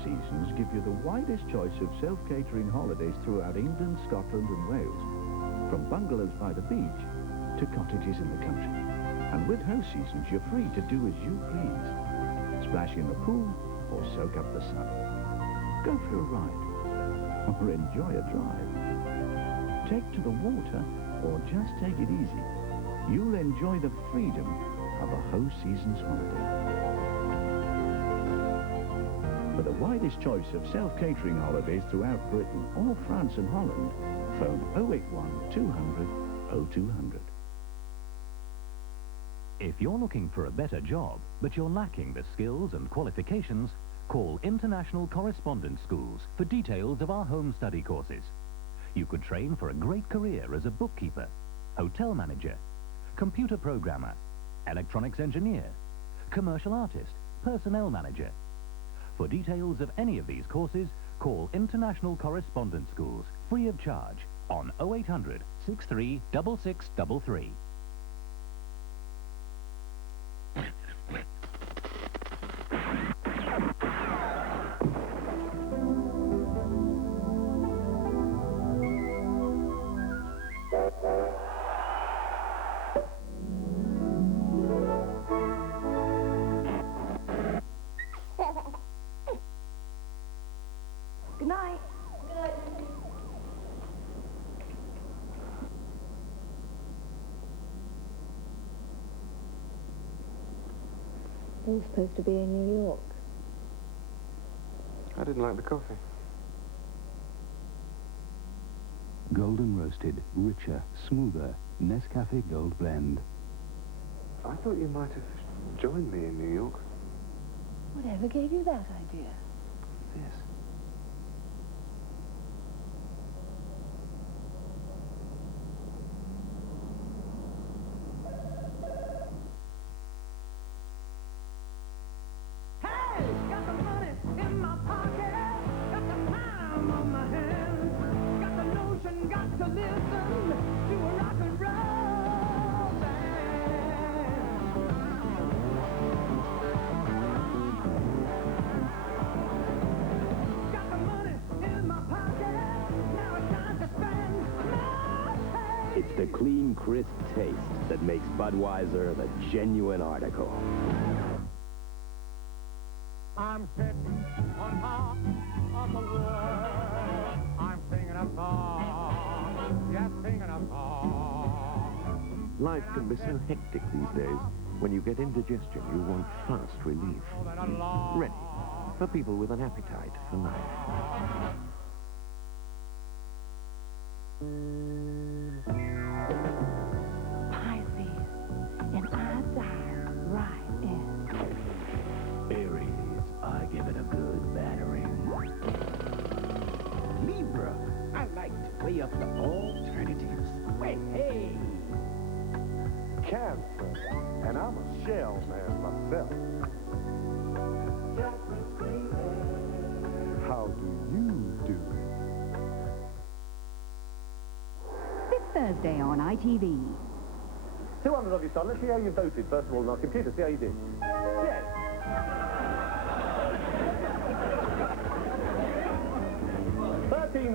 Seasons give you the widest choice of self-catering holidays throughout England, Scotland and Wales. From bungalows by the beach to cottages in the country. And with House Seasons, you're free to do as you please. Splash in the pool or soak up the sun. Go for a ride or enjoy a drive. Take to the water or just take it easy. You'll enjoy the freedom of a House Seasons holiday. For the widest choice of self-catering holidays throughout Britain or France and Holland, phone 081 200 0200. If you're looking for a better job, but you're lacking the skills and qualifications, call International Correspondence Schools for details of our home study courses. You could train for a great career as a bookkeeper, hotel manager, computer programmer, electronics engineer, commercial artist, personnel manager. For details of any of these courses, call International Correspondence Schools, free of charge, on 0800 63 6633. Good night. Good night. You're supposed to be in New York. I didn't like the coffee. Golden roasted, richer, smoother, Nescafe Gold Blend. I thought you might have joined me in New York. Whatever gave you that idea? Yes. It's the clean, crisp taste that makes Budweiser the genuine article. I'm sitting on top of the world. I'm singing a song, yes, singing a song. Life can be so hectic these days. When you get indigestion, you want fast relief. Ready for people with an appetite for life. Pisces, and I dive right in. Aries, I give it a good battering. Libra, I like to weigh up the alternatives. Wait, hey! Cancer, and I'm a shell man myself. How do you do? This Thursday on ITV. 200 of you, son. Let's see how you voted, first of all, on our computer. See how you did. Yes.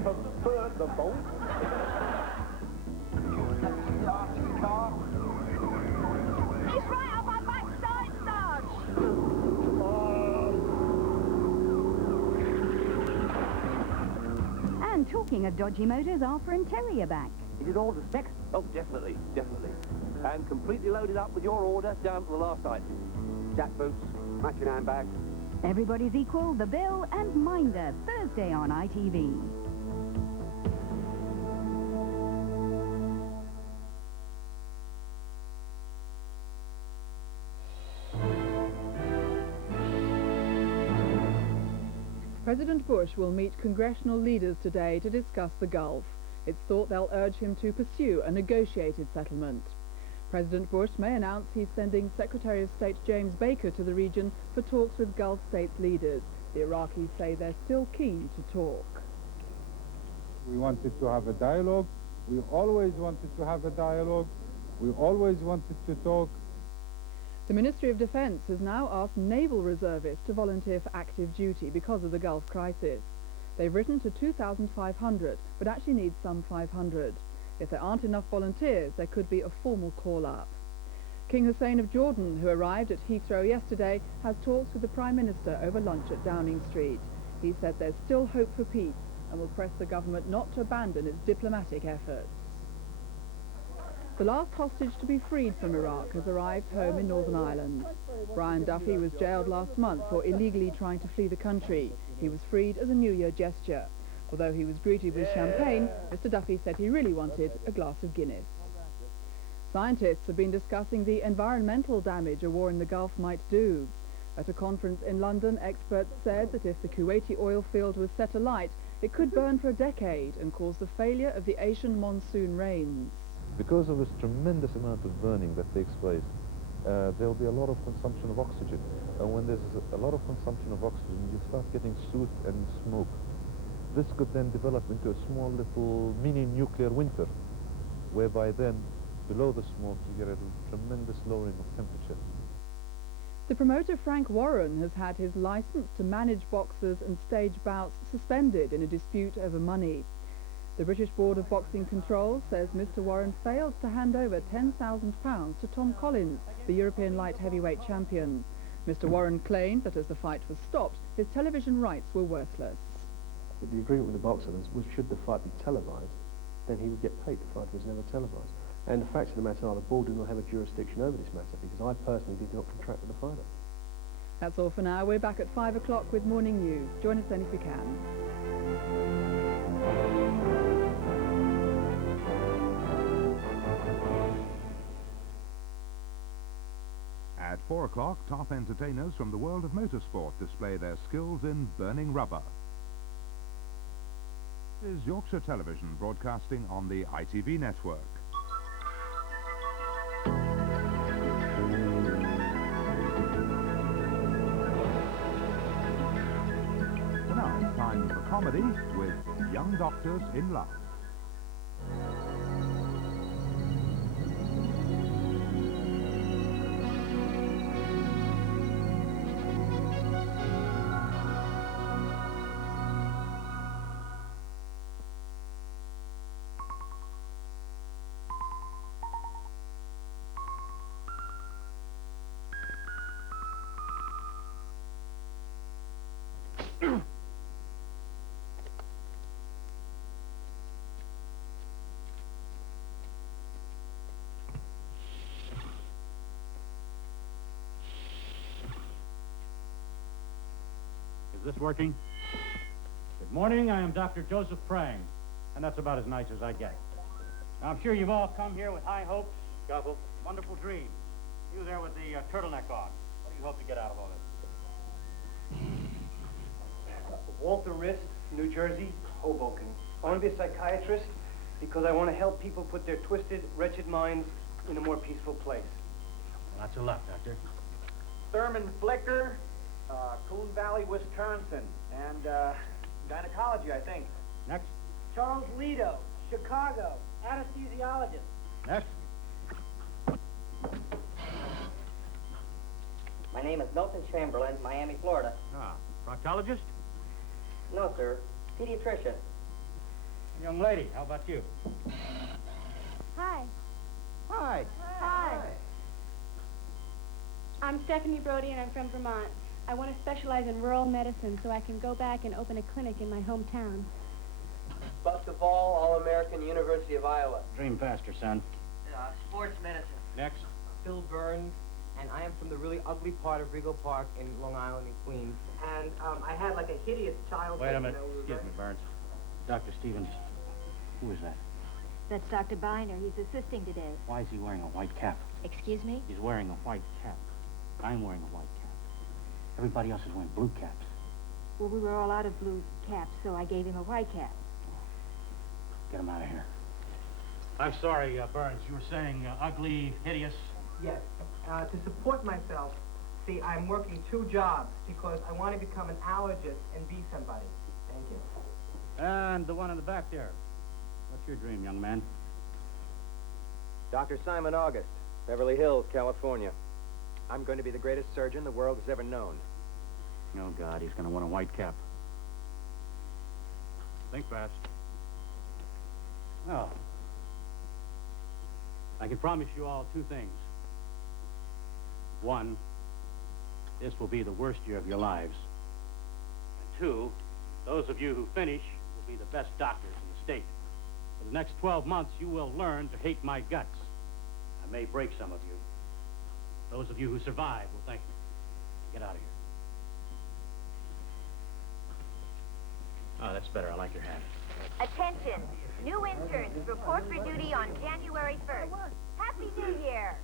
For Bert the Bolt. He's right up my backside, Sarge. And talking of dodgy motors, Arthur and Terry are back. Is it all the specs? Oh, definitely, definitely. And completely loaded up with your order down to the last item. Jack boots, matching handbag. Everybody's Equal, The Bill and Minder, Thursday on ITV. President Bush will meet congressional leaders today to discuss the Gulf. It's thought they'll urge him to pursue a negotiated settlement. President Bush may announce he's sending Secretary of State James Baker to the region for talks with Gulf states leaders. The Iraqis say they're still keen to talk. We wanted to have a dialogue. We always wanted to have a dialogue. We always wanted to talk. The Ministry of Defence has now asked naval reservists to volunteer for active duty because of the Gulf crisis. They've written to 2,500, but actually need some 500. If there aren't enough volunteers, there could be a formal call-up. King Hussein of Jordan, who arrived at Heathrow yesterday, has talks with the Prime Minister over lunch at Downing Street. He said there's still hope for peace and will press the government not to abandon its diplomatic efforts. The last hostage to be freed from Iraq has arrived home in Northern Ireland. Brian Duffy was jailed last month for illegally trying to flee the country. He was freed as a New Year gesture. Although he was greeted with champagne, Mr. Duffy said he really wanted a glass of Guinness. Scientists have been discussing the environmental damage a war in the Gulf might do. At a conference in London, experts said that if the Kuwaiti oil field was set alight, it could burn for a decade and cause the failure of the Asian monsoon rains. Because of this tremendous amount of burning that takes place, there will be a lot of consumption of oxygen. And when there's a lot of consumption of oxygen, you start getting soot and smoke. This could then develop into a small little mini nuclear winter, whereby then, below the smoke, you get a tremendous lowering of temperature. The promoter Frank Warren has had his license to manage boxers and stage bouts suspended in a dispute over money. The British Board of Boxing Control says Mr. Warren failed to hand over £10,000 to Tom Collins, the European light heavyweight champion. Mr. Warren claimed that as the fight was stopped, his television rights were worthless. The agreement with the boxer was should the fight be televised, then he would get paid. The fight was never televised. And the facts of the matter are the board do not have a jurisdiction over this matter because I personally did not contract with the fighter. That's all for now. We're back at 5 o'clock with Morning News. Join us then if you can. At 4 o'clock, top entertainers from the world of motorsport display their skills in burning rubber. This is Yorkshire Television broadcasting on the ITV network. Now it's time for comedy with Young Doctors in Love. Is this working? Good morning, I am Dr. Joseph Prang, and that's about as nice as I get. Now, I'm sure you've all come here with high hopes, couple, wonderful dreams. You there with the turtleneck on. What do you hope to get out of all this? Walter Rist, New Jersey, Hoboken. I want to be a psychiatrist because I want to help people put their twisted, wretched minds in a more peaceful place. Well, lots of luck, Doctor. Thurman Flicker, Coon Valley, Wisconsin, and gynecology, I think. Next. Charles Lido, Chicago, anesthesiologist. Next. My name is Milton Chamberlain, Miami, Florida. Ah, proctologist? No, sir. Pediatrician. Young lady, how about you? Hi. Hi. Hi. I'm Stephanie Brody, and I'm from Vermont. I want to specialize in rural medicine so I can go back and open a clinic in my hometown. Buck Duvall, All-American, University of Iowa. Dream faster, son. Sports medicine. Next. Phil Burns, and I am from the really ugly part of Regal Park in Long Island and Queens. And I had like a hideous childhood. Wait a minute. Excuse me, Burns. Dr. Stevens, who is that? That's Dr. Biner. He's assisting today. Why is he wearing a white cap? Excuse me? He's wearing a white cap. I'm wearing a white cap. Everybody else is wearing blue caps. Well, we were all out of blue caps, so I gave him a white cap. Get him out of here. I'm sorry, Burns. You were saying ugly, hideous? Yes. To support myself, see, I'm working 2 jobs because I want to become an allergist and be somebody. Thank you. And the one in the back there. What's your dream, young man? Dr. Simon August, Beverly Hills, California. I'm going to be the greatest surgeon the world has ever known. Oh, God, he's going to want a white cap. Think fast. Well, I can promise you all two things. One, this will be the worst year of your lives. And two, those of you who finish will be the best doctors in the state. For the next 12 months, you will learn to hate my guts. I may break some of you. Those of you who survive will thank me. Get out of here. Oh, that's better. I like your hat. Attention! New interns report for duty on January 1st. Happy New Year!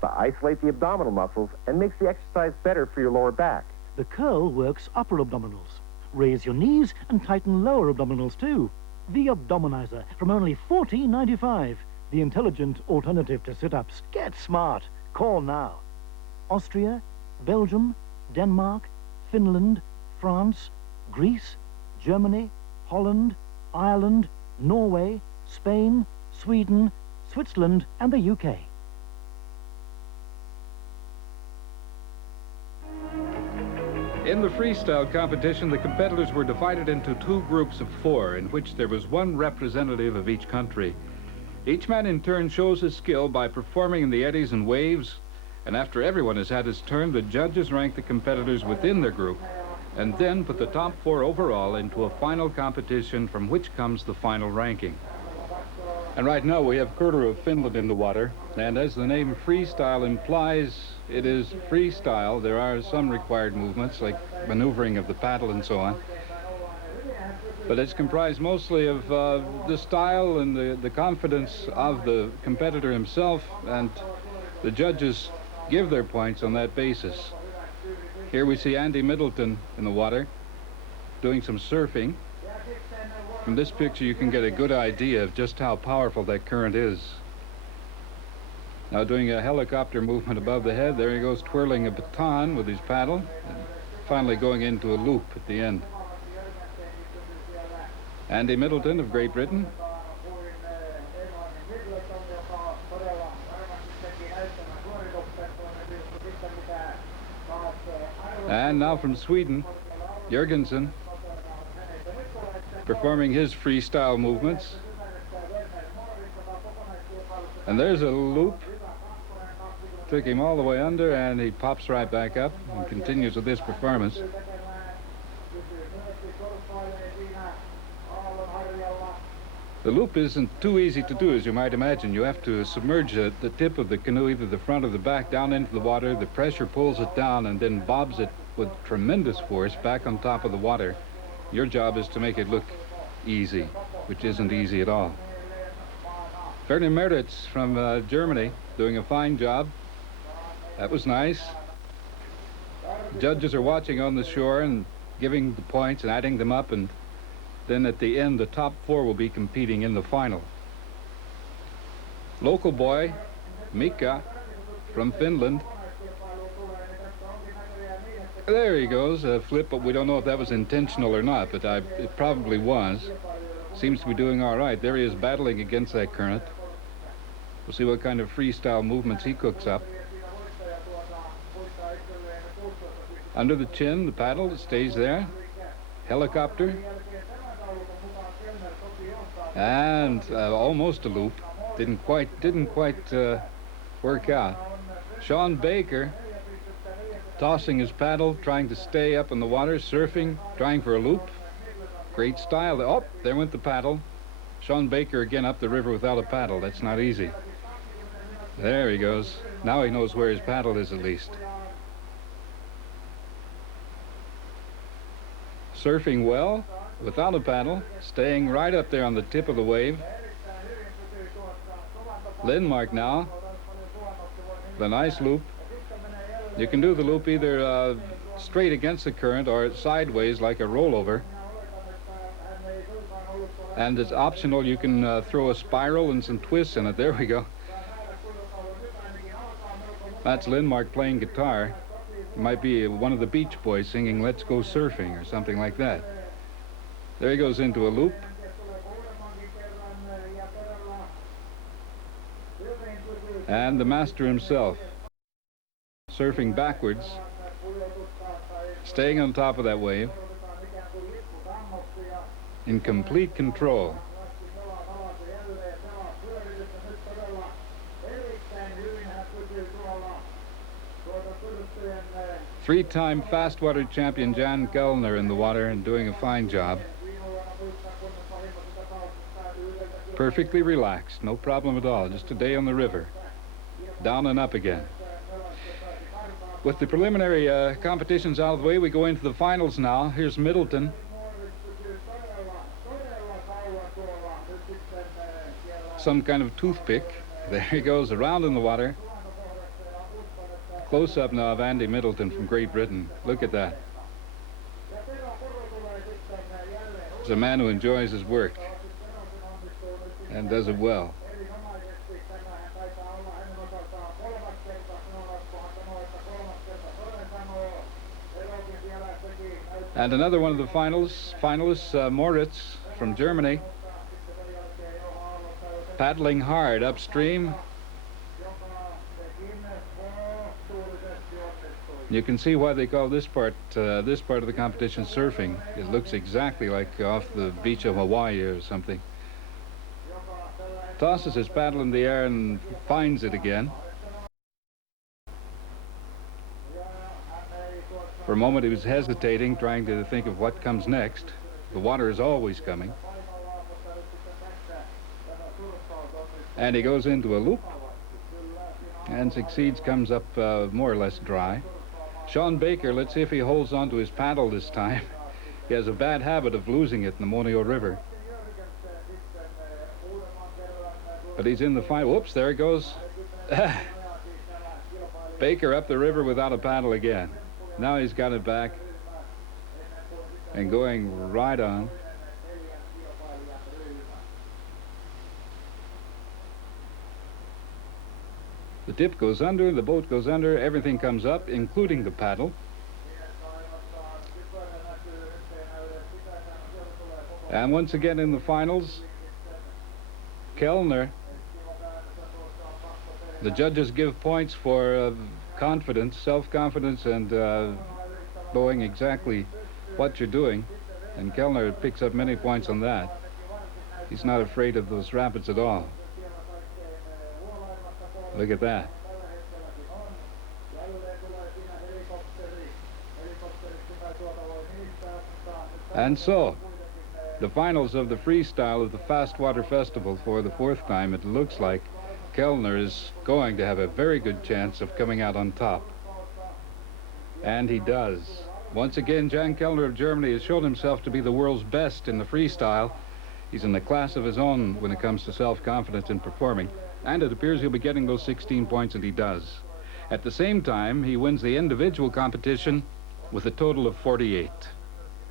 To isolate the abdominal muscles and makes the exercise better for your lower back. The curl works upper abdominals. Raise your knees and tighten lower abdominals too. The Abdominizer from only $14.95. The intelligent alternative to sit-ups. Get smart. Call now. Austria, Belgium, Denmark, Finland, France, Greece, Germany, Holland, Ireland, Norway, Spain, Sweden, Switzerland, and the UK. In the freestyle competition, the competitors were divided into two groups of 4, in which there was one representative of each country. Each man in turn shows his skill by performing in the eddies and waves, and after everyone has had his turn, the judges rank the competitors within their group, and then put the top 4 overall into a final competition from which comes the final ranking. And right now we have Kurturu of Finland in the water, and as the name freestyle implies, it is freestyle. There are some required movements like maneuvering of the paddle and so on, but it's comprised mostly of the style and the confidence of the competitor himself, and the judges give their points on that basis. Here we see Andy Middleton in the water doing some surfing. From this picture you can get a good idea of just how powerful that current is. Now doing a helicopter movement above the head, there he goes twirling a baton with his paddle, and finally going into a loop at the end. Andy Middleton of Great Britain. And now from Sweden, Jurgensen, performing his freestyle movements. And there's a loop. Took him all the way under, and he pops right back up and continues with this performance. The loop isn't too easy to do, as you might imagine. You have to submerge the tip of the canoe, either the front or the back, down into the water. The pressure pulls it down and then bobs it with tremendous force back on top of the water. Your job is to make it look easy, which isn't easy at all. Werner Meritz from Germany, doing a fine job. That was nice. Judges are watching on the shore and giving the points and adding them up, and then at the end the top 4 will be competing in the final. Local boy, Mika from Finland. There he goes, a flip, but we don't know if that was intentional or not, but it probably was. Seems to be doing all right. There he is battling against that current. We'll see what kind of freestyle movements he cooks up. Under the chin, the paddle stays there. Helicopter. And almost a loop. Didn't quite work out. Sean Baker tossing his paddle, trying to stay up in the water, surfing, trying for a loop. Great style. Oh, there went the paddle. Sean Baker again up the river without a paddle. That's not easy. There he goes. Now he knows where his paddle is at least. Surfing well, without a paddle, staying right up there on the tip of the wave. Lindmark now, the nice loop. You can do the loop either straight against the current or sideways like a rollover. And it's optional, you can throw a spiral and some twists in it. There we go. That's Lindmark playing guitar. It might be one of the Beach Boys singing Let's Go Surfing or something like that. There he goes into a loop. And the master himself, surfing backwards, staying on top of that wave, in complete control. Three-time fast water champion Jan Kellner in the water and doing a fine job. Perfectly relaxed, no problem at all, just a day on the river. Down and up again. With the preliminary competitions out of the way, we go into the finals now. Here's Middleton. Some kind of toothpick. There he goes, around in the water. Close-up now of Andy Middleton from Great Britain. Look at that. He's a man who enjoys his work and does it well. And another one of the finalists, Moritz from Germany, paddling hard upstream. You can see why they call this part of the competition surfing. It looks exactly like off the beach of Hawaii or something. Tosses his paddle in the air and finds it again. For a moment he was hesitating, trying to think of what comes next. The water is always coming. And he goes into a loop and succeeds, comes up more or less dry. Sean Baker, let's see if he holds on to his paddle this time. He has a bad habit of losing it in the Moneo River. But he's in the final. Whoops, there it goes. Baker up the river without a paddle again. Now he's got it back and going right on. The tip goes under, the boat goes under, everything comes up, including the paddle. And once again in the finals, Kellner. The judges give points for confidence, self-confidence, and knowing exactly what you're doing. And Kellner picks up many points on that. He's not afraid of those rapids at all. Look at that. And so, the finals of the freestyle of the Fast Water Festival for the fourth time, it looks like Kellner is going to have a very good chance of coming out on top. And he does. Once again, Jan Kellner of Germany has shown himself to be the world's best in the freestyle. He's in a class of his own when it comes to self-confidence in performing. And it appears he'll be getting those 16 points, and he does. At the same time, he wins the individual competition with a total of 48.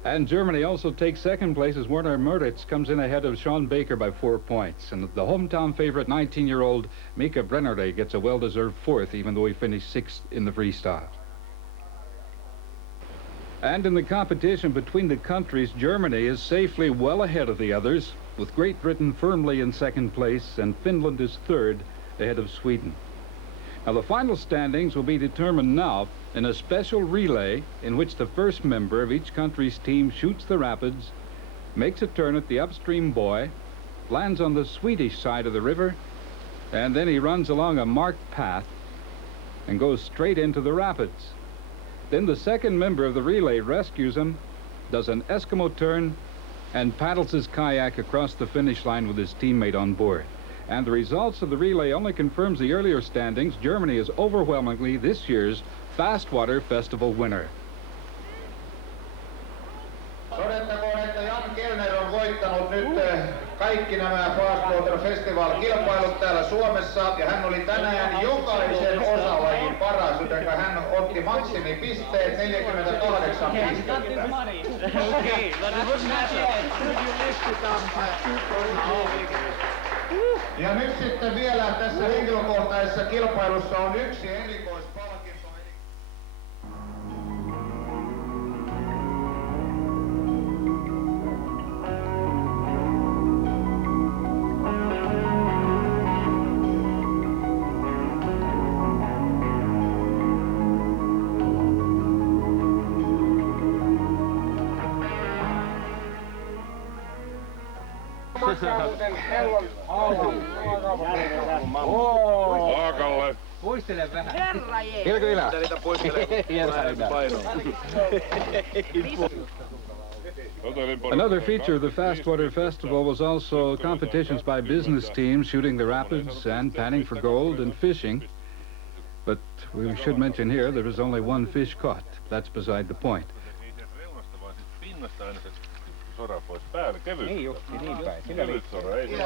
And Germany also takes second place as Werner Moritz comes in ahead of Sean Baker by 4 points. And the hometown favorite 19-year-old Mika Brennerday gets a well-deserved fourth, even though he finished sixth in the freestyle. And in the competition between the countries, Germany is safely well ahead of the others, with Great Britain firmly in second place, and Finland is third, ahead of Sweden. Now, the final standings will be determined now in a special relay in which the first member of each country's team shoots the rapids, makes a turn at the upstream buoy, lands on the Swedish side of the river, and then he runs along a marked path and goes straight into the rapids. Then the second member of the relay rescues him, does an Eskimo turn, and paddles his kayak across the finish line with his teammate on board. And the results of the relay only confirms the earlier standings. Germany is overwhelmingly this year's Fastwater Festival winner. Todettakoon, että Jan Kellner on voittanut nyt kaikki nämä Fastwater Festival-kilpailut täällä Suomessa, ja hän oli tänään jokaisen osalajin paras, joten hän otti maksimipisteet 48 pistettä. Okay, but it wasn't that Ja nyt sitten vielä tässä henkilökohtaisessa kilpailussa on yksi erikoispalkinto. Paakalle. Puistele vähän. Herra jee. Hilko Ylä. Another feature of the Fastwater Festival was also competitions by business teams shooting the rapids and panning for gold and fishing. But we should mention here there was only one fish caught. That's beside the point. Sora pois päälle, kevyt. Niin justi, niin päin. Kevyt sora, ei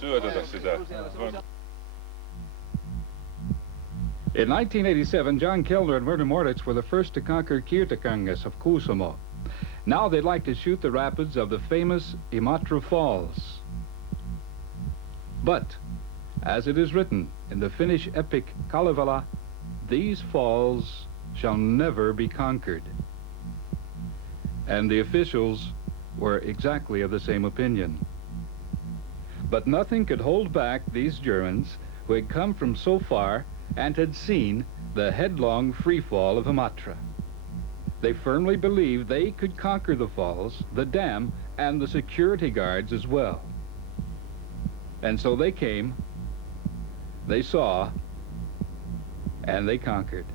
syötetä sitä. In 1987, John Kellner and Werner Moritz were the first to conquer Kirtakangas of Kuusamo. Now they'd like to shoot the rapids of the famous Imatra Falls. But, as it is written in the Finnish epic Kalevala, these falls shall never be conquered. And the officials were exactly of the same opinion. But nothing could hold back these Germans who had come from so far and had seen the headlong free fall of Imatra. They firmly believed they could conquer the falls, the dam, and the security guards as well. And so they came, they saw, and they conquered.